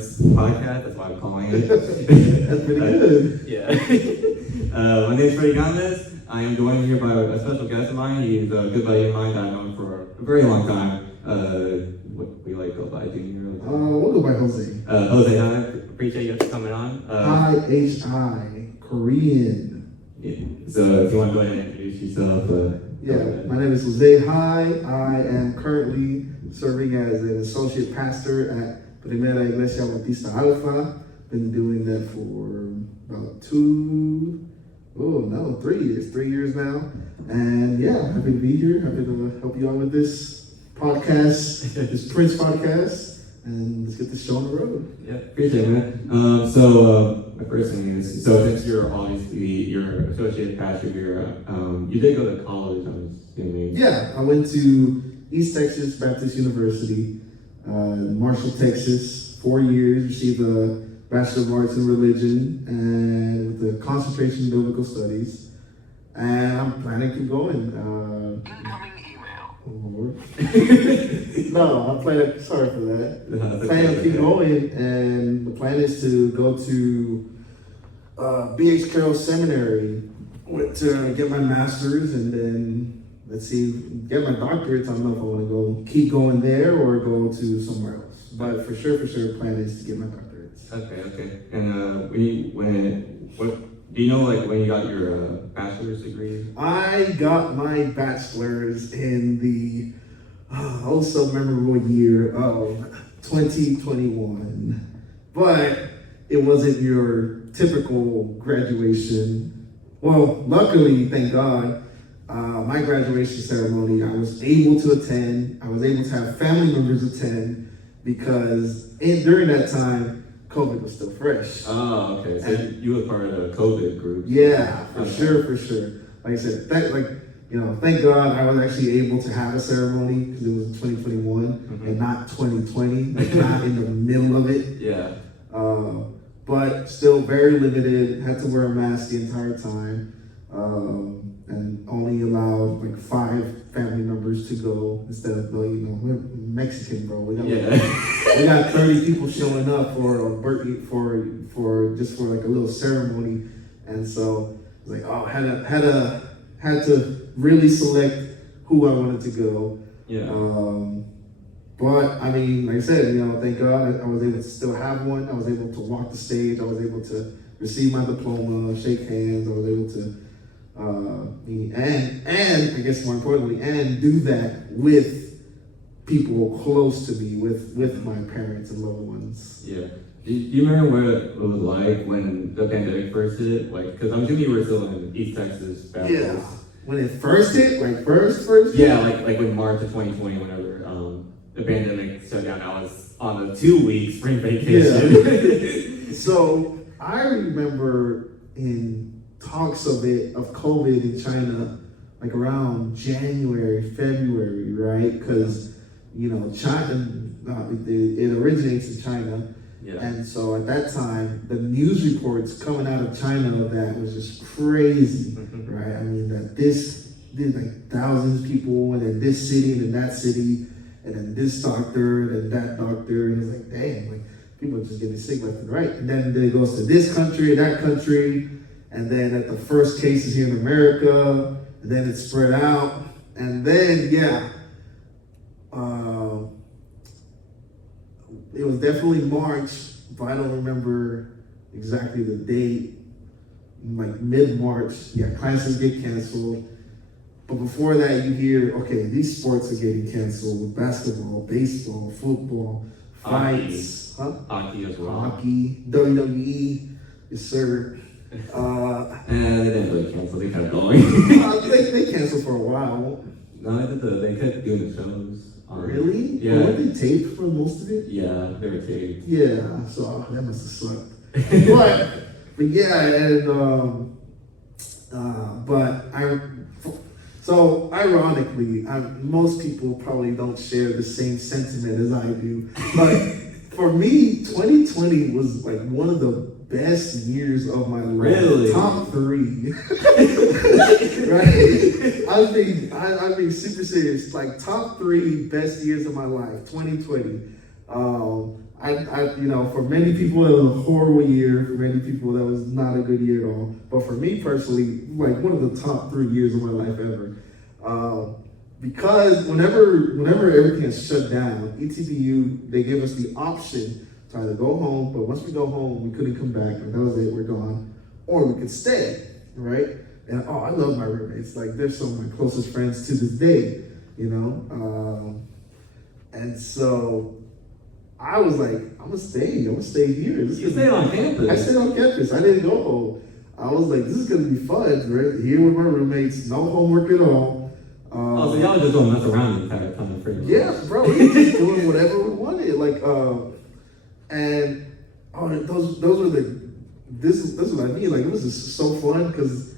Sports Podcast. That's why I'm calling it. That's pretty good. Yeah. My name is Freddy Gamez. I am joined here by a special guest of mine. He's a good buddy of mine that I've known for a very long time. What we like go by Junior. We'll go by Jose. Jose, I appreciate you coming on. Hi, H.I. Korean. Yeah. So if you want to go ahead and introduce yourself. My name is Jose. Hi, I am currently serving as an associate pastor at Primera Iglesia Bautista Alpha. Been doing that for about 3 years now. And yeah, happy to be here. Happy to help you out with this podcast, this Prince podcast. And let's get this show on the road. Yeah, appreciate it, man. My first thing is, since you're associate pastor here, you did go to college, I'm assuming. Yeah, I went to East Texas Baptist University, Marshall, Texas, 4 years, received a Bachelor of Arts in Religion and with a concentration in Biblical Studies. And I'm planning to keep going. Incoming email. Oh, Lord. No, I'm planning, sorry for that. Planning to keep going, and the plan is to go to B.H. Carroll Seminary to get my master's, and then get my doctorate. I don't know if I want to keep going there or go to somewhere else. But for sure, the plan is to get my doctorates. Okay. And do you know when you got your bachelor's degree? I got my bachelor's in the so memorable year of 2021, but it wasn't your typical graduation. Well, luckily, thank God, my graduation ceremony, I was able to attend. I was able to have family members attend because during that time, COVID was still fresh. Oh, okay. So you were part of the COVID group. Yeah, for sure. Like I said, thank God I was actually able to have a ceremony because it was 2021 and not 2020, not in the middle of it. Yeah. But still very limited, had to wear a mask the entire time, and only allowed 5 family members to go instead of we're Mexican, bro. We got 30 people showing up for a birthday for a little ceremony, and so it was had to really select who I wanted to go. Yeah. But I mean, like I said, thank God I was able to still have one. I was able to walk the stage. I was able to receive my diploma, shake hands. I was able to, and I guess more importantly, and do that with people close to me, with my parents and loved ones. Yeah. Do you remember what it was like when the pandemic first hit? Because I'm assuming you were still in East Texas Baptist. Yeah. When it first hit, first. Yeah, like in March of 2020, whenever the pandemic shut down, I was on a 2-week spring vacation. Yeah. So I remember in talks of COVID in China, around January, February, right? Because China, it originates in China. Yeah. And so at that time, the news reports coming out of China that was just crazy, right? I mean, that this did thousands of people, and then this city, and then that city, and then this doctor, and then that doctor, and it's dang, people are just getting sick left and right. And then it goes to this country, that country, and then at the first cases here in America, and then it spread out, and then it was definitely March, but I don't remember exactly the date. Mid-March, classes get canceled. But before that, you hear, okay, these sports are getting canceled: basketball, baseball, football, fights, hockey as well. Hockey, WWE, yes sir. They didn't really cancel; they kept going. They canceled for a while. No, they kept doing the shows. Really? Yeah. Weren't they taped for most of it? Yeah, they were taped. Yeah, so that must have sucked. but yeah, and so ironically, most people probably don't share the same sentiment as I do. But for me, 2020 was one of the best years of my life. Really? Top 3. Right? I'm being super serious. Top 3 best years of my life, 2020. for many people it was a horrible year. For many people that was not a good year at all. But for me personally, like one of the top 3 years of my life ever. Because whenever everything is shut down, ETBU, they gave us the option to either go home, but once we go home, we couldn't come back, and that was it, we're gone, or we could stay, right? And I love my roommates. Like, they're some of my closest friends to this day, and so I was like, I'm gonna stay here. You stayed on campus. I stayed on campus. I didn't go home. I was like, this is gonna be fun, right? Here with my roommates, no homework at all. So y'all just don't mess around the entire time, pretty much. Yeah, bro, we were just doing whatever we wanted. Like, those were this is what I mean. Like, it was just so fun because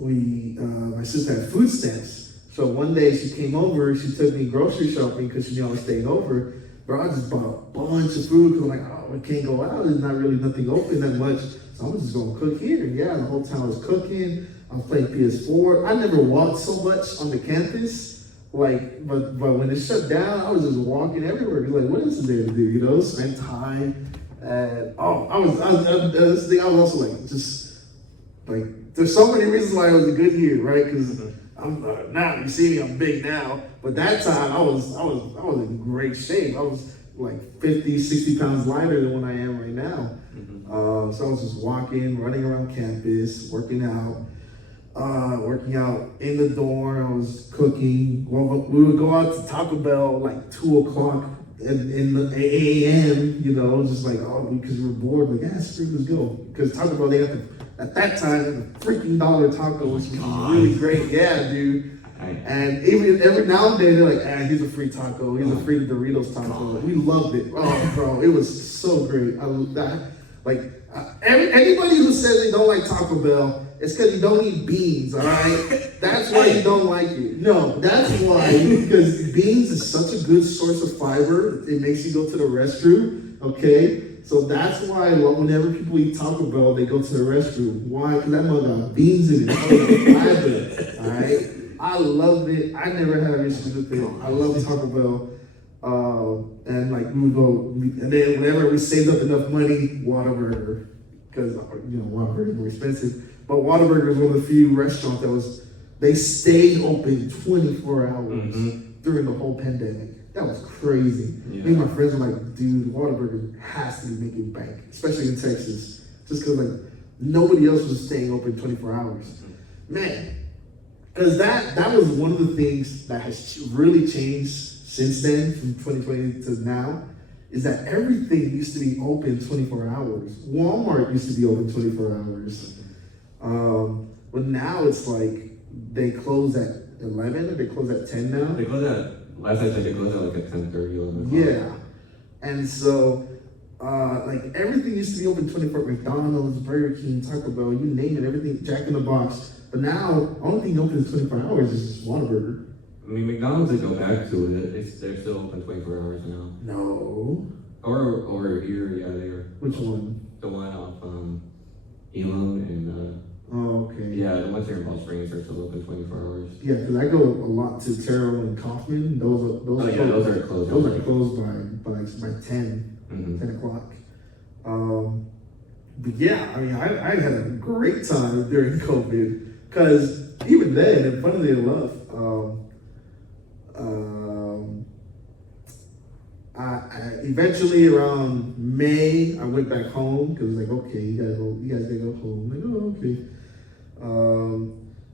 my sister had food stamps. So one day she came over, she took me grocery shopping because she knew I was staying over. Bro, I just bought a bunch of food because I'm like, oh, we can't go out. There's not really nothing open that much. So I'm just gonna cook here. Yeah, the whole time I was cooking. I was playing PS4. I never walked so much on the campus. Like, but when it shut down, I was just walking everywhere. Like, what else is there to do? Spend time. And I was also like, just like, there's so many reasons why it was a good year, right? Because I'm now you see me, I'm big now. But that time I was in great shape. I was like 50, 60 pounds lighter than what I am right now. So I was just walking, running around campus, working out in the dorm. I was cooking. We would go out to Taco Bell like 2 o'clock in the a.m. Just like because we were bored. Like, screw, let's go. Because Taco Bell, they had at that time the freaking $1 taco, which was really great. Yeah, dude. And even every now and then they're like, here's a free taco. Here's a free Doritos taco. We loved it. Oh, bro, it was so great. Anybody who says they don't like Taco Bell, it's because you don't eat beans, all right? That's why you don't like it. No, that's why, because beans is such a good source of fiber. It makes you go to the restroom, okay? So that's why whenever people eat Taco Bell, they go to the restroom. Why? Because that mug got beans in it. Fiber, all right? I loved it. I never had issues with it. I love Taco Bell. And like we would go, and then whenever we saved up enough money, Whataburger, because Whataburger is more expensive. But Whataburger is one of the few restaurants they stayed open 24 hours during the whole pandemic. That was crazy. Yeah. Me and my friends were like, dude, Whataburger has to be making bank, especially in Texas, just because like nobody else was staying open 24 hours. Man, because that was one of the things that has really changed since then, from 2020 to now, is that everything used to be open 24 hours. Walmart used to be open 24 hours. But now it's like they close at 11 or they close at 10 now. They close at, last I checked, they close at like at 10:30, 11. Yeah. And so, like everything used to be open 24, McDonald's, Burger King, Taco Bell, you name it, everything, Jack in the Box. But now, only thing open is 24 hours is just Whataburger. I mean, McDonald's, they go back to it. They're still open 24 hours now. No. Or here, yeah, they are. Which one? The one off Elam and Oh, okay. yeah, the ones here in Palm Springs are still open 24 hours. Yeah, because I go a lot to Terrell and Kaufman. Those are those are closed. Those are closed by 10 o'clock. But yeah, I mean, I had a great time during COVID because even then, and funnily enough, I eventually around May I went back home because like, okay, you guys gotta go home. I'm like, oh, okay.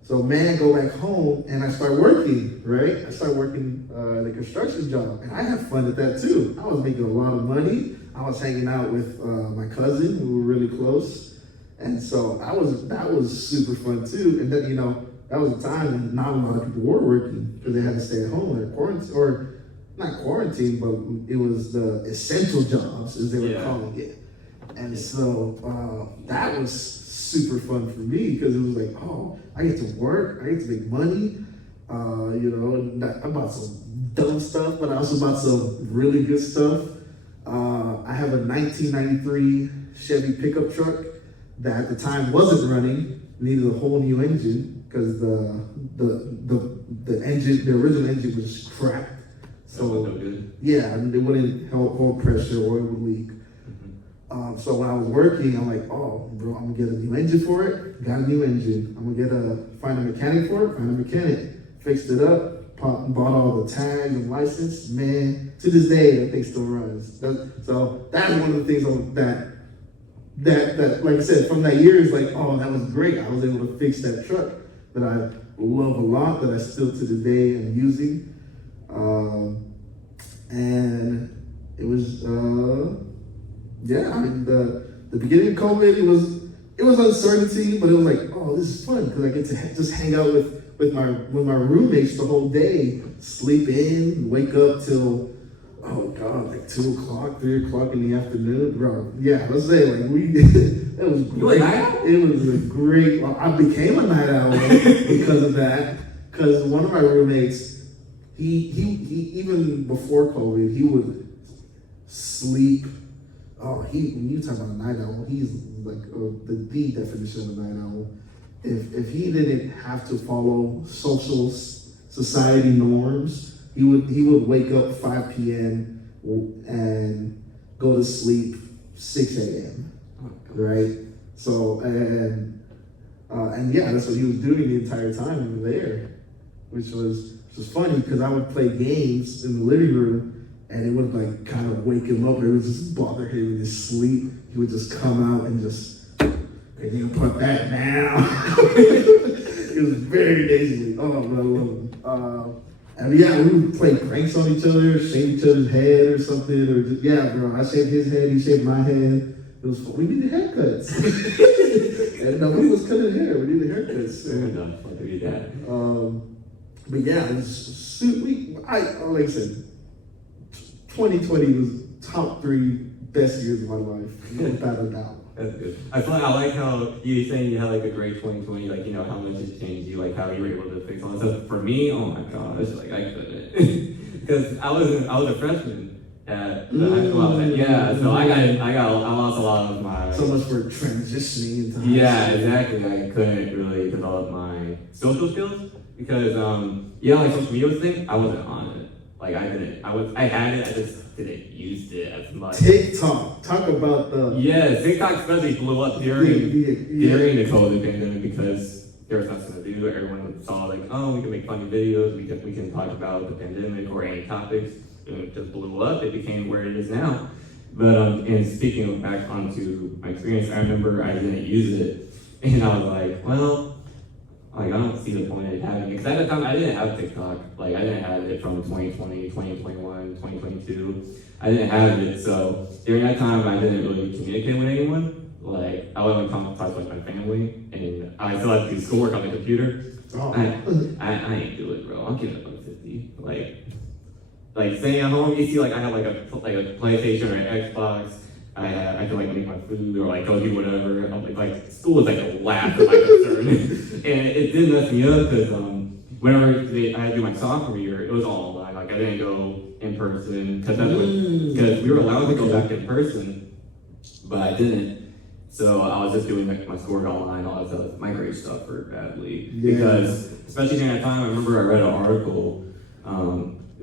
So May I go back home and I start working, right? I start working the construction job, and I had fun at that too. I was making a lot of money. I was hanging out with my cousin, we were really close, and so that was super fun too. And then that was a time when not a lot of people were working because they had to stay at home or quarantine, or not quarantine, but it was the essential jobs as they were calling it. And so that was super fun for me because it was like, oh, I get to work, I get to make money. I bought some dumb stuff, but I also bought some really good stuff. I have a 1993 Chevy pickup truck that at the time wasn't running, needed a whole new engine because the original engine was just cracked. So good. yeah, and it wouldn't hold pressure or it would leak. So when I was working, I'm like, oh, bro, I'm gonna get a new engine for it. Got a new engine. I'm gonna find a mechanic for it. Find a mechanic. Fixed it up. Bought all the tags and license. Man, to this day, that thing still runs. So that's one of the things that, like I said, from that year is like, oh, that was great. I was able to fix that truck that I love a lot, that I still to this day am using. And it was, yeah, I mean, the beginning of COVID, it was uncertainty, but it was like, oh, this is fun because I get to just hang out with my roommates the whole day, sleep in, wake up till, oh God, like 2 o'clock, 3 o'clock in the afternoon, bro. Yeah, let's say like it was great. It was a great. I became a night owl because of that. Because one of my roommates, he even before COVID, he would sleep. Oh, when you talk about a night owl, he's like the definition of a night owl. If he didn't have to follow social society norms, he would wake up 5 p.m. and go to sleep 6 a.m. Right? So and yeah, that's what he was doing the entire time over there, which was funny because I would play games in the living room. And it would like kind of wake him up. It would just bother him in his sleep. He would just come out and just, can you put that down? It was very nasally. Oh, but I love him. And yeah, we would play pranks on each other, shave each other's head or something. Or just, yeah, bro, I shaved his head, he shaved my head. It was fun. We needed haircuts. And nobody was cutting hair. We needed haircuts. But yeah, it was like I said, 2020 was top 3 best years of my life, without a doubt. That's good. I like how you were saying you had like a great 2020, like, you know, how much it changed you, like how you were able to fix all that stuff. For me, oh my gosh, like I couldn't. Because I was a freshman at the high school I was at. Yeah, so I lost a lot of my... So much for transitioning into high yeah, school. Exactly. I couldn't really develop my social skills because, like social media thing, I wasn't on it. Like I had it, I just didn't use it as much. TikTok, talk about the... Yeah, TikTok especially blew up during the COVID pandemic because there was nothing to do. Everyone saw like, oh, we can make funny videos, we can talk about the pandemic or any topics. And it just blew up. It became where it is now. But and speaking back onto my experience, I remember I didn't use it, and I was like, well. Like, I don't see the point of having it. Because at the time, I didn't have TikTok. Like, I didn't have it from 2020, 2021, 2022. I didn't have it. So, during that time, I didn't really communicate with anyone. Like, I would only talk with my family. And I still had to do schoolwork on the computer. Oh. I ain't do it, bro. I'm getting up on 50. Like, staying at home, you see, like, I have, like a PlayStation or an Xbox. I can like make my food or like go do whatever. I'm like school was like a laugh at my concern, and it did mess me up because whenever I had to do my sophomore year, it was all online. Like I didn't go in person because we were allowed to go back in person, but I didn't. So I was just doing like my schoolwork online, all that stuff. My grades suffered badly because especially during that time, I remember I read an article.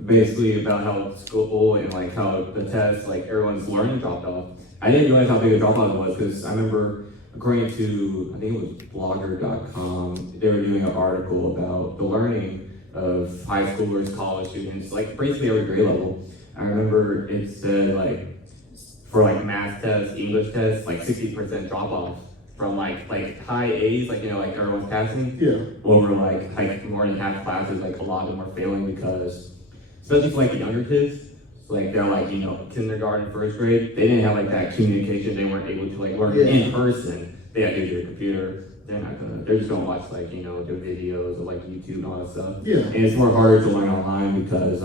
Basically about how school and like how the tests, like everyone's learning dropped off. I didn't realize how big a dropout it was because I remember according to, I think it was blogger.com, they were doing an article about the learning of high schoolers, college students, like basically every grade level. I remember it said like, for like math tests, English tests, like 60% drop off from like high A's, like, you know, like everyone's passing, over like more than half classes, like a lot of them are failing because, especially for like the younger kids, like they're like, you know, kindergarten, first grade, they didn't have like that communication, they weren't able to like learn in person. They had to use their computer. They're just gonna watch like, you know, their videos or like YouTube and all that stuff. Yeah. And it's more harder to learn online because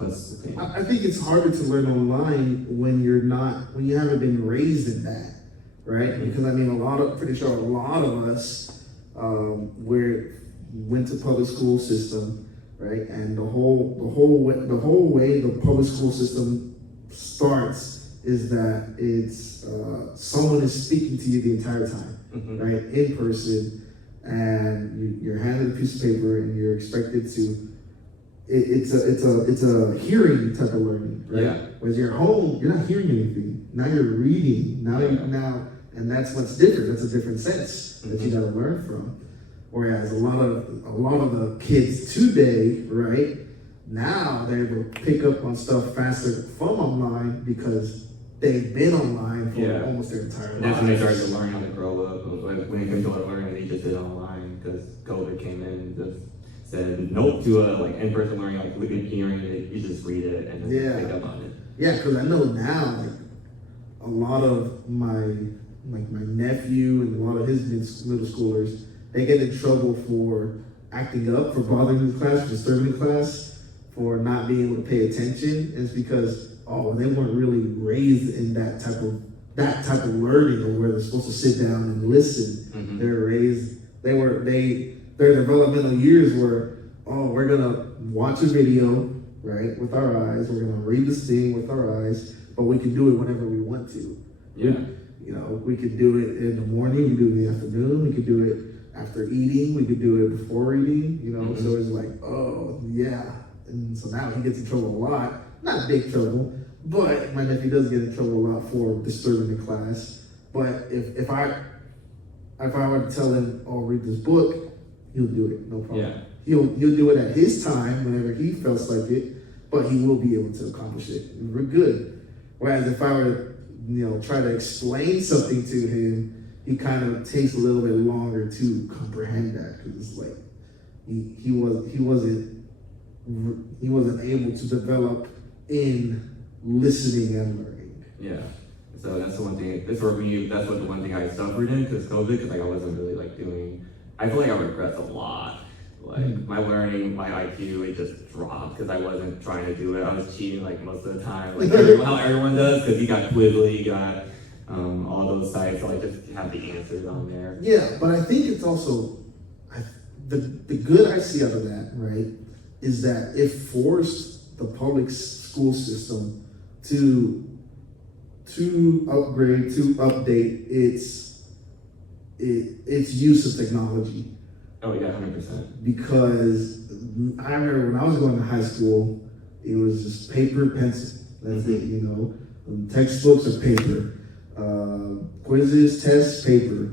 that's the thing. I think it's harder to learn online when you haven't been raised in that, right? Mm-hmm. Because I mean pretty sure a lot of us went to public school system. Right, and the whole way the public school system starts is that it's someone is speaking to you the entire time, right, in person, and you're handed a piece of paper and you're expected to it's a hearing type of learning, right? Yeah. Whereas you're home, you're not hearing anything. Now you're reading. And that's what's different. That's a different sense that you gotta learn from. Whereas a lot of the kids today, right, now they're able to pick up on stuff faster from online because they've been online for almost their entire life. That's when they started to learn how to grow up. When it comes to learning, they just did it online because COVID came in and just said nope to like in-person learning, like looking, hearing it. You just read it and pick up on it. Yeah, because I know now, like a lot of my nephew and a lot of his middle schoolers, they get in trouble for acting up, for bothering the class, for disturbing the class, for not being able to pay attention. And it's because they weren't really raised in that type of learning, or where they're supposed to sit down and listen. Mm-hmm. They're raised. Their developmental years were, we're gonna watch a video, right, with our eyes. We're gonna read this thing with our eyes, but we can do it whenever we want to. Yeah. We could do it in the morning. We could do it in the afternoon. We could do it after eating. We could do it before eating. Mm-hmm. So it's like, and so now he gets in trouble a lot. Not big trouble, but my nephew does get in trouble a lot for disturbing the class. But if I were to tell him, read this book, he'll do it, no problem. Yeah. He'll do it at his time, whenever he feels like it, but he will be able to accomplish it. We're good. Whereas if I were to, try to explain something to him, he kind of takes a little bit longer to comprehend that, because it's like he wasn't able to develop in listening and learning. Yeah. So that's the one thing. For me, that's what the one thing I suffered in because COVID, because I wasn't really doing. I feel like I regress a lot. My learning, my IQ, it just dropped because I wasn't trying to do it. I was cheating most of the time, how everyone does, because you got Quizzly, you got all those sites, so I just have the answers on there. Yeah, but I think it's also the good I see out of that, right, is that it forced the public school system to upgrade, to update its use of technology. Oh yeah, 100%. Because I remember when I was going to high school, it was just paper, pencil. That's it, textbooks are paper, quizzes, tests, paper,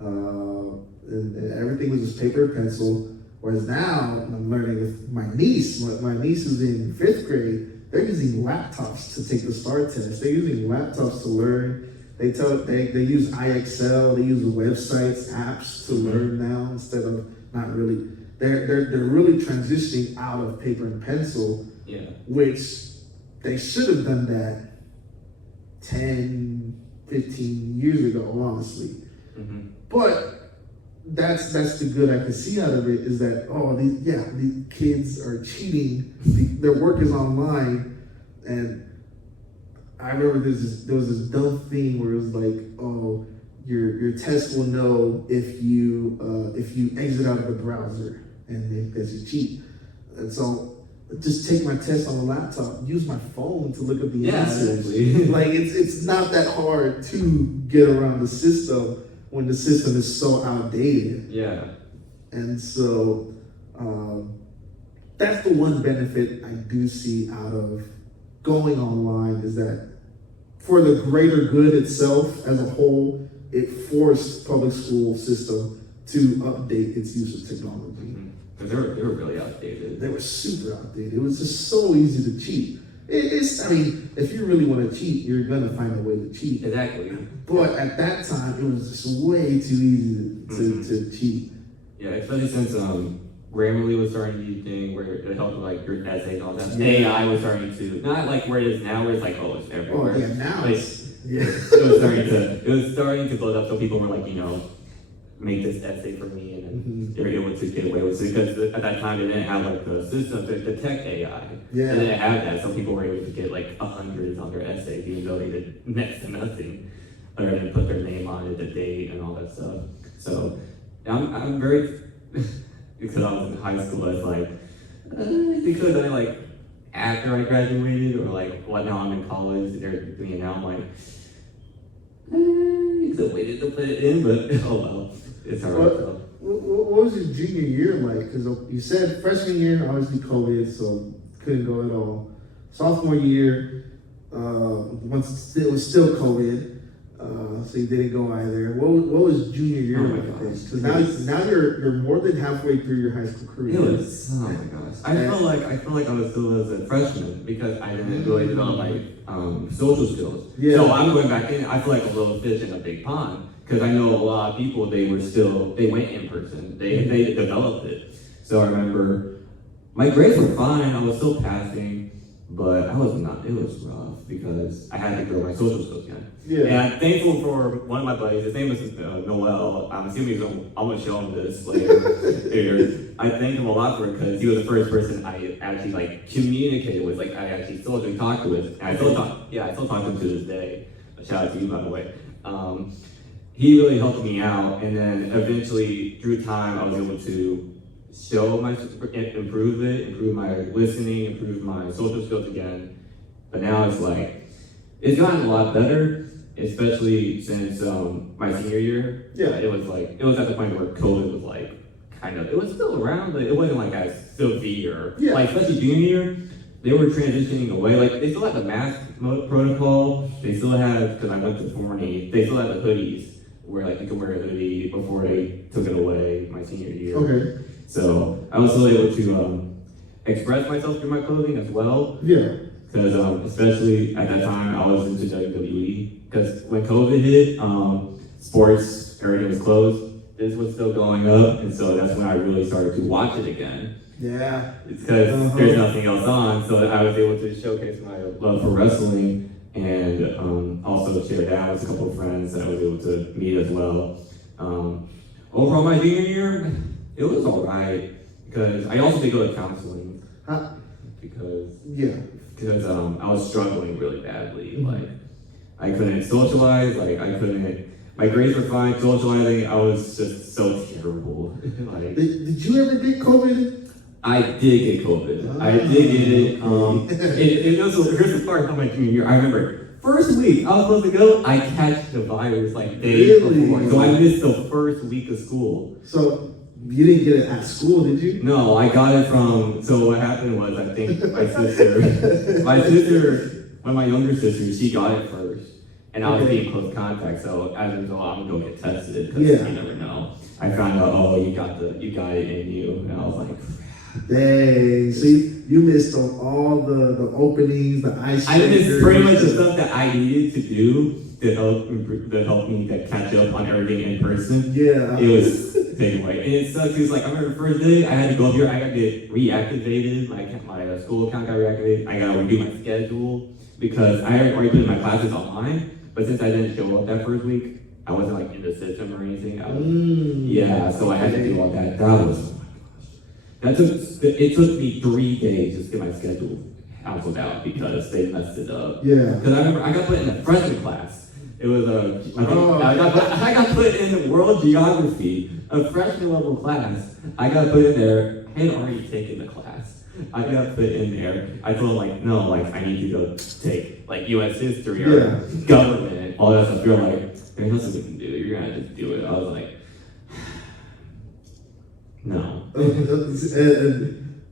and everything was just paper, pencil. Whereas now I'm learning with my niece. My niece is in 5th grade. They're using laptops to take the STAR test. They're using laptops to learn. They use IXL. They use websites, apps to learn now instead of not really. They're really transitioning out of paper and pencil. Yeah. Which they should have done that 10, 15 years ago, honestly. Mm-hmm. But that's the good I can see out of it, is that these kids are cheating. Their work is online, and I remember there was this dumb thing where it was like, your test will know if you exit out of the browser, and because you cheat. And so just take my test on the laptop, use my phone to look up the answers. It's not that hard to get around the system when the system is so outdated. Yeah. And so that's the one benefit I do see out of going online, is that for the greater good itself as a whole, it forced public school system to update its use of technology. Because they were really outdated. They were super outdated. It was just so easy to cheat. If you really want to cheat, you're going to find a way to cheat. Exactly. But at that time, it was just way too easy to cheat. Yeah, especially since Grammarly was starting to be a thing where it helped with your essays and all that. Yeah. AI was starting to, not where it is now, where it's it's everywhere. Oh yeah, now it was starting to build up, so people were make this essay for me, and then they were able to get away with it, because at that time they didn't have the system to detect AI. Yeah. They didn't have that, so people were able to get 100s on their essay, even though they did next to nothing other than put their name on it, the date, and all that stuff. So I'm very because I was in high school, I was because I after I graduated, or now I'm in college, they're doing it now, you could have waited to put it in, but oh well. it's hard. What was your junior year like? Because you said freshman year, obviously COVID, so couldn't go at all. Sophomore year, once it was still COVID, so you didn't go either. What was junior year like? Because now you're more than halfway through your high school career. It was, oh my gosh. I felt like I was still as a freshman because I didn't really develop my social skills. Yeah. So I'm going back in, I feel like a little fish in a big pond because I know a lot of people, they went in person. They developed it. So I remember my grades were fine, I was still passing, but it was rough because I had to grow my social skills again. Yeah. And I'm thankful for one of my buddies, his name is Noel. I'm assuming I'm gonna show him this later. I thank him a lot for it because he was the first person I actually like communicated with, like I actually socially talked with. And I still talk to him to this day. A shout out to you, by the way. He really helped me out, and then eventually through time I was able to improve my listening, improve my social skills again. But now it's gotten a lot better, especially since my senior year. Yeah. It was at the point where COVID was it was still around, but it wasn't as severe. Yeah. Especially junior year, they were transitioning away. They still had the mask protocol. They still had, because I went to Forney, they still had the hoodies where you could wear a hoodie before they took it away my senior year. Okay. So I was still able to express myself through my clothing as well. Yeah. Because especially at that time, I was into WWE. Because when COVID hit, sports, everything was closed. This was still going up, and so that's when I really started to watch it again. Yeah. It's because there's nothing else on, so I was able to showcase my love for wrestling and also share that with a couple of friends that I was able to meet as well. Overall, my junior year, it was all right because I also did go to counseling because I was struggling really badly. I couldn't socialize. My grades were fine. Socializing, I was just so terrible. Did you ever get COVID? I did get COVID. I did get it. Here's the part of my junior year. I remember first week I was supposed to go, I catch the virus days before. So I missed the first week of school. So you didn't get it at school, did you? No, I got it from, so what happened was I think my sister, one of my younger sisters, she got it first. And I was being close contact, so as a result, I'm gonna go get tested because you never know. I found out, you got it in you, and I was like, dang, see, you missed on all the openings, the ice. I missed pretty much the stuff that I needed to do to help me to catch up on everything in person. Yeah. It was taken away. And it sucks because I remember the first day I had to go up here, I got to get reactivated, my school account got reactivated, I got to redo my schedule because I had already put my classes online, but since I didn't show up that first week, I wasn't in the system or anything. So I had to do all that. It took me 3 days just to get my schedule canceled out because they messed it up. Yeah. Because I remember I got put in a freshman class. It was I got put in world geography, a freshman level class. I got put in there. I had already taken the class. I got put in there. I told them no, I need to go take U.S. history or government, all that stuff. You're there's nothing we can do. You're gonna just do it. I was like, no.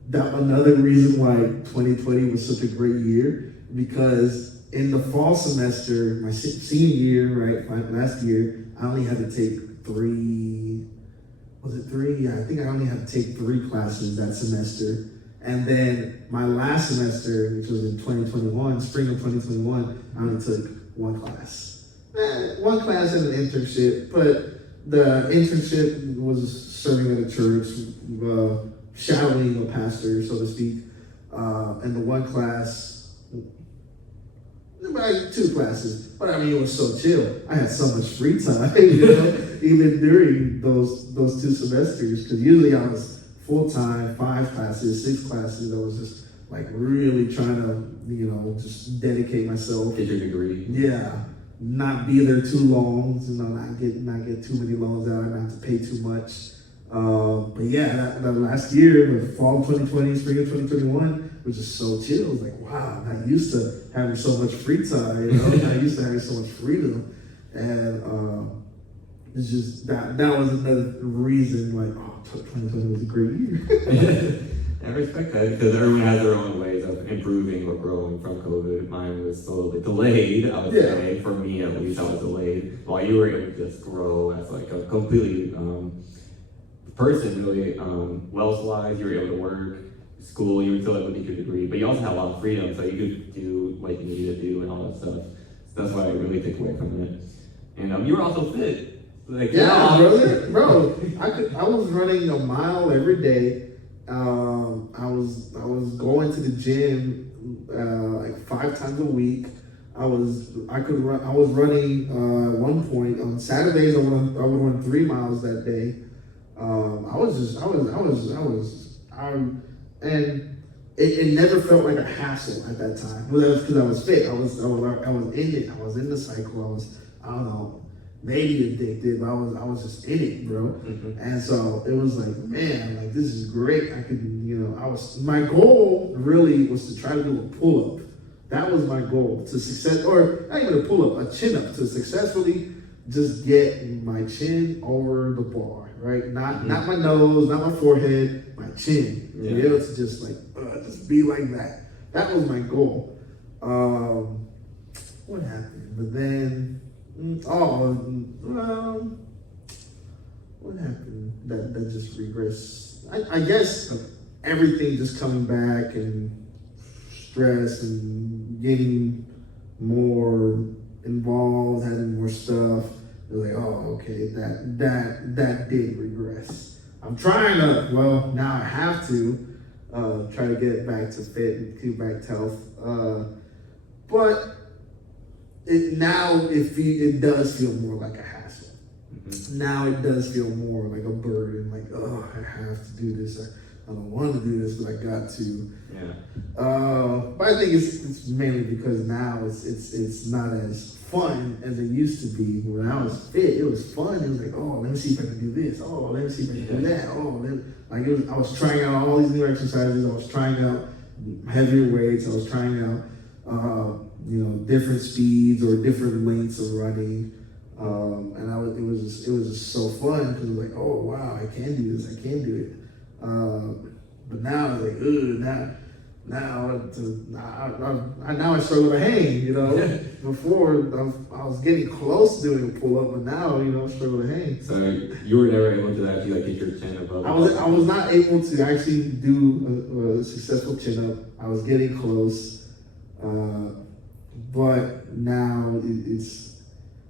That another reason why 2020 was such a great year, because in the fall semester, my senior year, last year, I only had to take 3. Was it 3? Yeah, I think I only had to take 3 classes that semester. And then my last semester, which was in 2021, spring of 2021, I only took 1 class. 1 class and an internship, but the internship was serving at a church, shadowing a pastor, so to speak. And the 1 class, 2 classes, but it was so chill. I had so much free time, even during those 2 semesters, because usually I was full-time, 5 classes, 6 classes. I was just really trying to, just dedicate myself. Get your degree. Yeah. Not be there too long, not get too many loans out, not have to pay too much. But yeah, that last year, the fall of 2020, spring of 2021, was just so chill. I was like, wow, I'm not used to having so much free time, I'm not used to having so much freedom. And it's just that was another reason, like, oh, 2020 was a great year. I respect that because everyone has their own ways of improving or growing from COVID. Mine was a little bit delayed, I would say. For me, at least, I was delayed. While you were able to just grow as like a completely person, really, wealth-wise, you were able to work, school, you were still able to get your degree, but you also had a lot of freedom, so you could do what you needed to do and all that stuff. So that's what I really take away from it. And you were also fit. Like, yeah, bro. I was running a mile every day. I was going to the gym like 5 times a week. I was running at one point on Saturdays. I would run 3 miles that day. And it never felt like a hassle at that time. Well, that was because I was fit. I was in it. I was in the cycle. I don't know, maybe addicted, but I was just in it, bro. Mm-hmm. And so it was like, man, like this is great. I could, my goal really was to try to do a pull-up. That was my goal, to success, or not even a pull-up, a chin-up, to successfully just get my chin over the bar, right? Not my nose, not my forehead, my chin. Yeah. Be able to just just be like that. That was my goal. What happened? But then, what happened? That just regressed. I guess everything just coming back and stress and getting more involved, having more stuff. They're like, oh, okay, that did regress. I'm trying to, now I have to try to get back to fit and get back to health. But it does feel more like a hassle. Mm-hmm. Now it does feel more like a burden, like, oh, I have to do this. I don't want to do this, but I got to. Yeah. But I think it's mainly because now it's not as fun as it used to be. When I was fit, it was fun. It was like, oh, let me see if I can do this. Oh, let me see if I can do that. I was trying out all these new exercises. I was trying out heavier weights. I was trying out, different speeds or different lengths of running. And it was just so fun because it was like, oh wow, I can do this. I can do it. But now it's like, now I struggle to hang, Before I was getting close to doing a pull-up, but now, I struggle to hang. So you were never able to actually get your chin above. I was not able to actually do a successful chin-up. I was getting close. But now it's,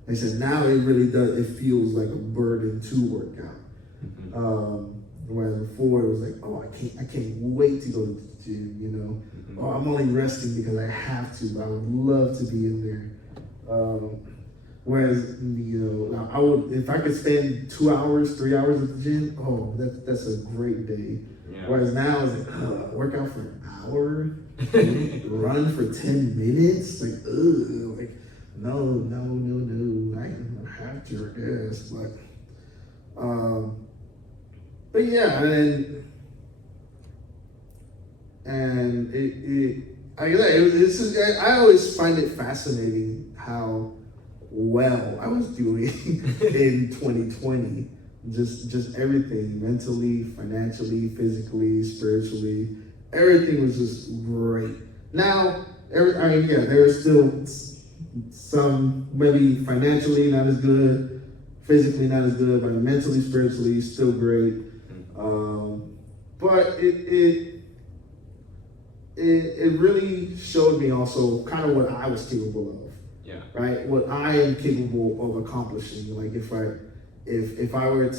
like I said, now it really does, it feels like a burden to work out. Mm-hmm. Whereas before it was like, oh, I can't wait to go to the gym, Mm-hmm. Oh, I'm only resting because I have to, but I would love to be in there. Whereas, I would, if I could spend 2 hours, 3 hours at the gym, oh, that's a great day. Yeah. Whereas now it's like, work out for an hour, run for 10 minutes, like, no, I have to, I guess, but yeah, I always find it fascinating how well I was doing in 2020. Just everything, mentally, financially, physically, spiritually, everything was just great. Now, there are still some, maybe financially not as good, physically not as good, but mentally, spiritually, still great. But it really showed me also kind of what I was capable of. Yeah. Right? What I am capable of accomplishing. Like if I were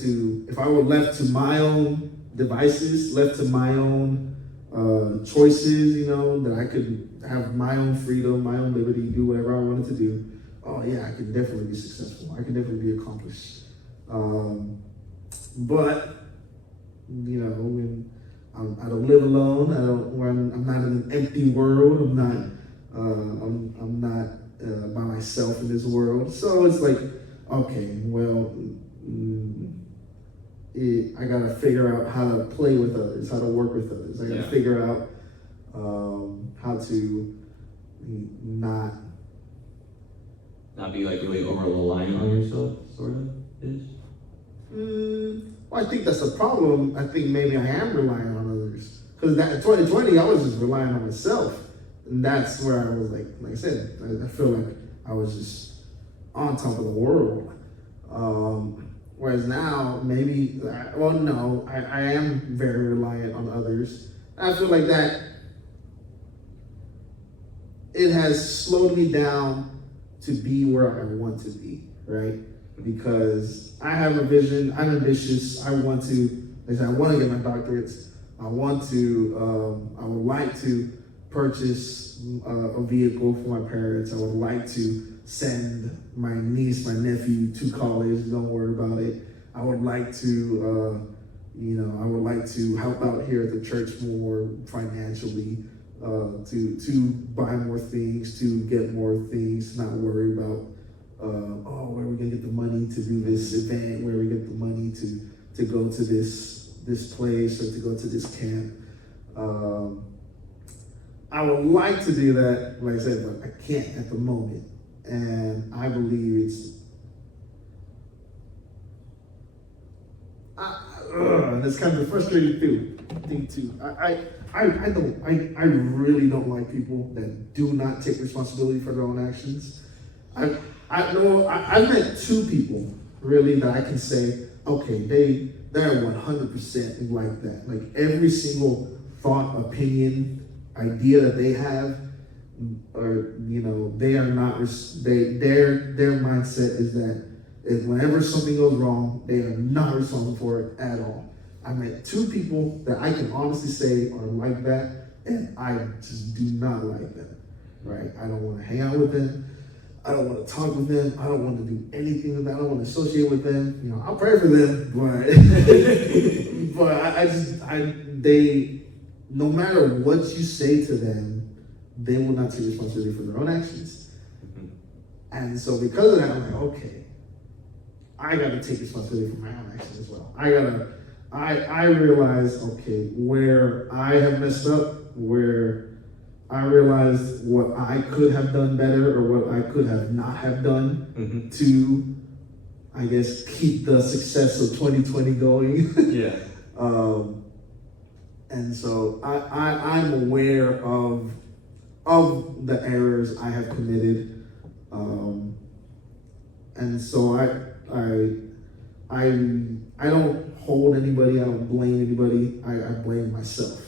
left to my own devices, left to my own choices, that I could have my own freedom, my own liberty, do whatever I wanted to do. Oh yeah, I could definitely be successful. I could definitely be accomplished. But when I don't live alone, I'm not in an empty world. I'm not by myself in this world. So it's like, okay, well, I gotta figure out how to play with others, how to work with others. I gotta figure out how to not be like really over reliant on yourself, sort of. Well, I think that's the problem. I think maybe I am relying on others. Because in 2020, I was just relying on myself. And that's where I was like I said, I feel like I was just on top of the world. Whereas now, maybe, well, no, I am very reliant on others. I feel like that it has slowed me down to be where I want to be, right? Because I have a vision, I'm ambitious, I want to, like I said, I want to get my doctorates, I would like to purchase a vehicle for my parents, I would like to send my niece, my nephew to college, don't worry about it. I would like to, I would like to help out here at the church more financially, to buy more things, to get more things, not worry about, where are we gonna get the money to do this event, where are we get the money to go to this place or to go to this camp. I would like to do that, like I said, but I can't at the moment. And I believe it's kind of a frustrating thing too. I really don't like people that do not take responsibility for their own actions. I've met two people really that I can say, okay, they're 100% like that. Like every single thought, opinion, idea that they have, or they are not. Their mindset is that if whenever something goes wrong, they are not responsible for it at all. I met two people that I can honestly say are like that, and I just do not like them. Right? I don't want to hang out with them. I don't want to talk with them. I don't want to do anything with them. I don't want to associate with them. I'll pray for them, but they, no matter what you say to them, they will not take responsibility for their own actions. And so because of that, I'm like, okay, I got to take responsibility for my own actions as well. I realize, okay, where I have messed up, where I realized what I could have done better or what I could have not have done to, I guess, keep the success of 2020 going. Yeah. And so I'm aware of the errors I have committed. And so I don't hold anybody, I don't blame anybody, I blame myself.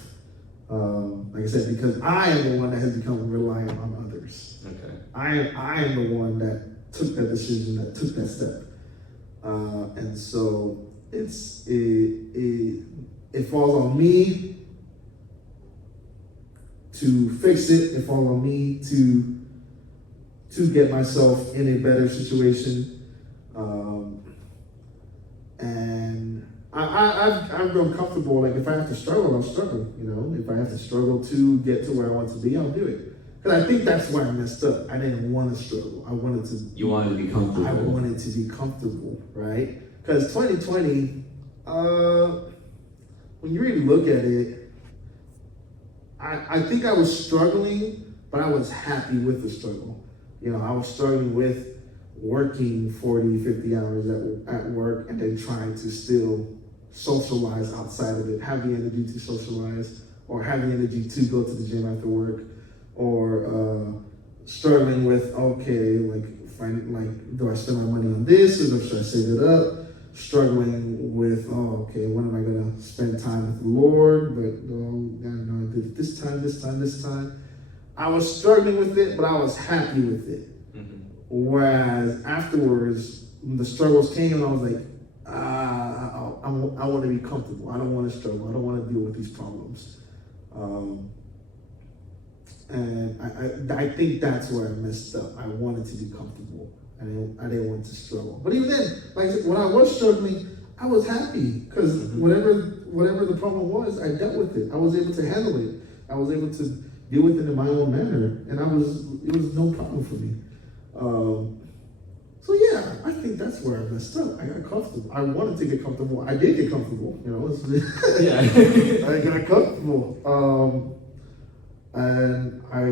Like I said, because I am the one that has become reliant on others. Okay. I am the one that took that decision, that took that step. And so it falls on me to fix it. It falls on me to get myself in a better situation. And I've grown comfortable. Like if I have to struggle, I'll struggle. If I have to struggle to get to where I want to be, I'll do it. Because I think that's where I messed up. I didn't want to struggle. You wanted to be comfortable. I wanted to be comfortable, right? Because 2020, when you really look at it, I think I was struggling, but I was happy with the struggle. I was struggling with working 40, 50 hours at work and then trying to still socialize outside of it, have the energy to socialize, or have the energy to go to the gym after work, or struggling with, okay, do I spend my money on this, or should I save it up? Struggling with, okay, when am I gonna spend time with the Lord? But I did it this time. I was struggling with it, but I was happy with it. Whereas afterwards, when the struggles came, I was like, I want to be comfortable. I don't want to struggle. I don't want to deal with these problems. And I think that's where I messed up. I wanted to be comfortable. I didn't want to struggle. But even then, like when I was struggling, I was happy because whatever the problem was, I dealt with it. I was able to handle it. I was able to deal with it in my own manner, and it was no problem for me. So yeah, I think that's where I messed up. I got comfortable. I wanted to get comfortable. I did get comfortable. Yeah. I got comfortable. And I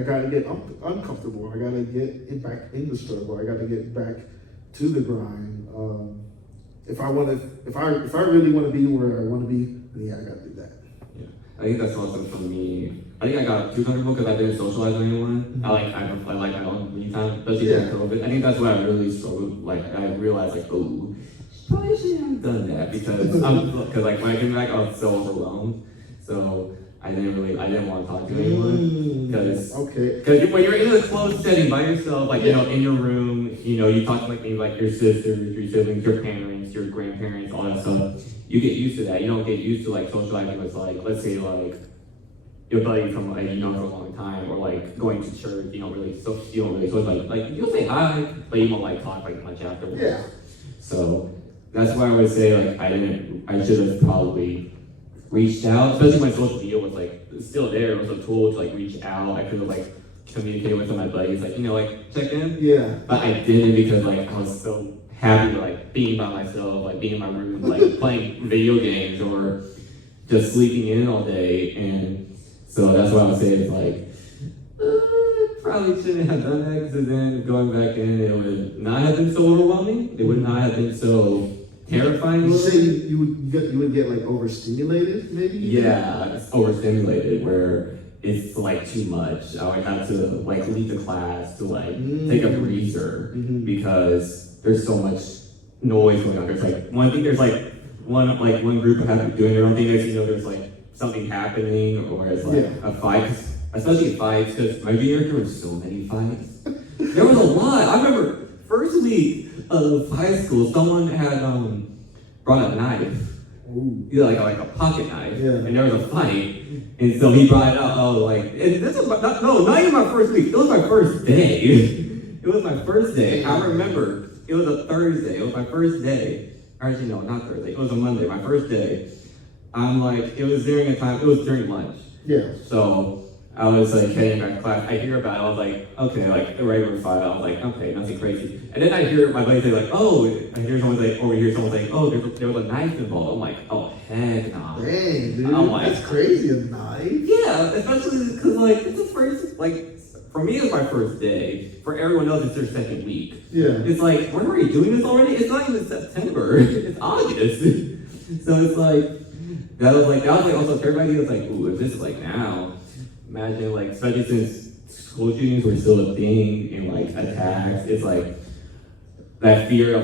got to get uncomfortable. I got to get back in the struggle. I got to get back to the grind. If I really want to be where I want to be, then yeah, I gotta do that. Yeah, I think that's also for me. I think I got too comfortable because I didn't socialize with anyone. I like my own me time, especially during COVID. I think that's what I really struggled. Like I realized like, oh, probably shouldn't have done that because like when I came back, I was so overwhelmed. So I didn't want to talk to anyone because when you're in a closed setting by yourself, like you know, in your room, you know, you talk to like maybe like your sisters, your siblings, your parents, your grandparents, all that stuff. You get used to that. You don't get used to like socializing with like, let's say like your buddy from like you know for a long time, or like going to church. You don't really socialize. Like you'll say hi, but you won't like talk like much afterwards. Yeah. So that's why I would say like I should have probably reached out, especially when social media was like still there. It was a tool to like reach out. I could have like communicated with some of my buddies, like you know, like check in. Yeah. But I didn't because like I was so happy to like being by myself, like being in my room, like playing video games or just sleeping in all day. And so that's why I would say it's like probably shouldn't have done that because then going back in, it would not have been so overwhelming. It would not have been so terrifying. You say you would get like overstimulated, maybe? Yeah, it's overstimulated where it's like too much. I would have to like leave the class to like take a breather because there's so much noise going on. There's like one group of have doing their own thing. Next, you know, there's like something happening, or it's like a fight, especially fights. Because my year there were so many fights. There was a lot. I remember first week of high school, someone had brought a knife. Yeah, like a pocket knife, and there was a fight, and so he brought it out. Oh, like, and this was not even my first week. It was my first day. It was my first day. I remember it was a Thursday. It was my first day. Actually, no, not Thursday. It was a Monday. My first day. I'm like, it was during lunch. Yeah. So I was like heading back to class. I hear about it. I was like, okay, like a regular fight. I was like, okay, nothing crazy. And then I hear my buddy say like, oh, I hear someone say, oh, there was a knife involved. I'm like, oh, heck no. Dang, dude, I'm like, that's crazy, a knife. Yeah, especially because like it's the first, like for me it's my first day. For everyone else, it's their second week. Yeah. It's like, when are you doing this already? It's not even September. It's August. So it's like that was like also for everybody was like, ooh, if this is like now. Imagine like, especially since school shootings were still a thing and like attacks, it's like that fear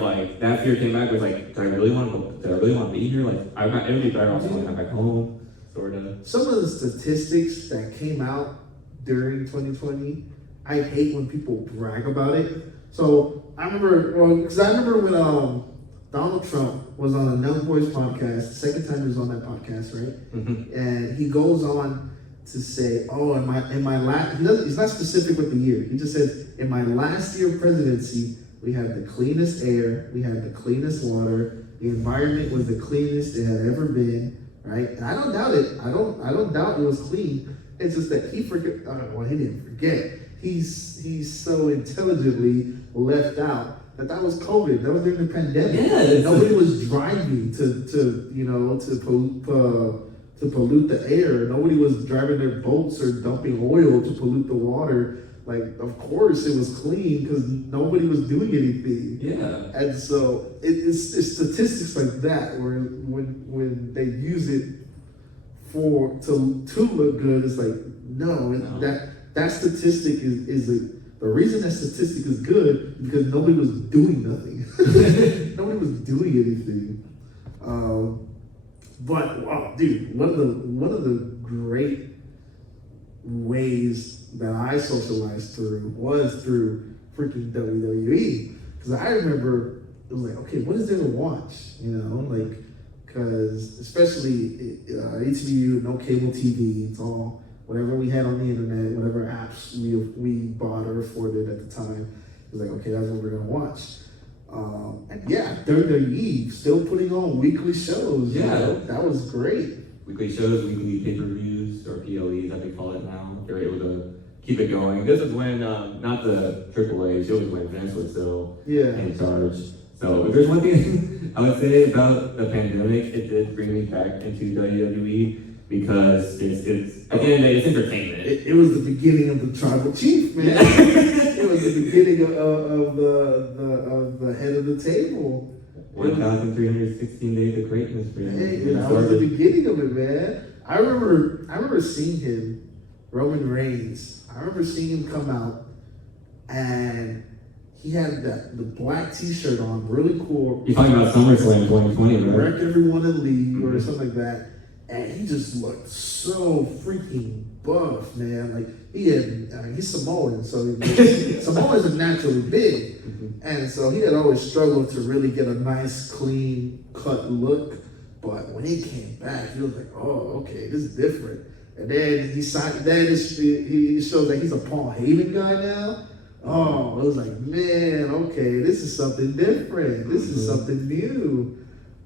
came back was like, do I really want to be here? Like it would be better off going back home, sort of. Some of the statistics that came out during 2020, I hate when people brag about it. So I remember when Donald Trump was on a Young Boys podcast, the second time he was on that podcast, right? Mm-hmm. And he goes on to say, oh, in my last, he's not specific with the year. He just says, in my last year of presidency, we had the cleanest air, we had the cleanest water, the environment was the cleanest it had ever been, right? And I don't doubt it. I don't doubt it was clean. It's just that he didn't forget. He's so intelligently left out that was COVID. That was during the pandemic. Yeah, nobody was driving to pollute the air. Nobody was driving their boats or dumping oil to pollute the water. Like, of course it was clean because nobody was doing anything. Yeah. And so it's statistics like that where when they use it to look good, it's like, no. That statistic is the reason that statistic is good is because nobody was doing nothing. Nobody was doing anything. But wow, dude, one of the great ways that I socialized through was through freaking WWE. Because I remember it was like, okay, what is there to watch? You know, like, because especially HBU, no cable TV, it's all whatever we had on the internet, whatever apps we bought or afforded at the time. It was like, okay, that's what we're gonna watch. And yeah, WWE still putting on weekly shows. Yeah, you know? That was great. Weekly shows, weekly pay-per-views, or PLEs, as we call it now. They're able to keep it going. This is when, not the AAA, it was when Vince was still in charge. So if there's one thing I would say about the pandemic, it did bring me back into WWE. because it's at the end of the day, it's entertainment. It was the beginning of the tribal chief, man. It was the beginning of the head of the table. 1,316 days of greatness, man. Hey, that was the beginning of it, man. I remember seeing him, Roman Reigns. I remember seeing him come out, and he had the black T-shirt on, really cool. You're talking about SummerSlam 2020, right? Wrecked everyone in the league or something like that, and he just looked so freaking buff, man. Like he's Samoan, so Samoans are naturally big, and so he had always struggled to really get a nice, clean cut look. But when he came back, he was like, "Oh, okay, this is different." And then he signed. Then he shows that he's a Paul Heyman guy now. Oh, I was like, man, okay, this is something different. This is something new.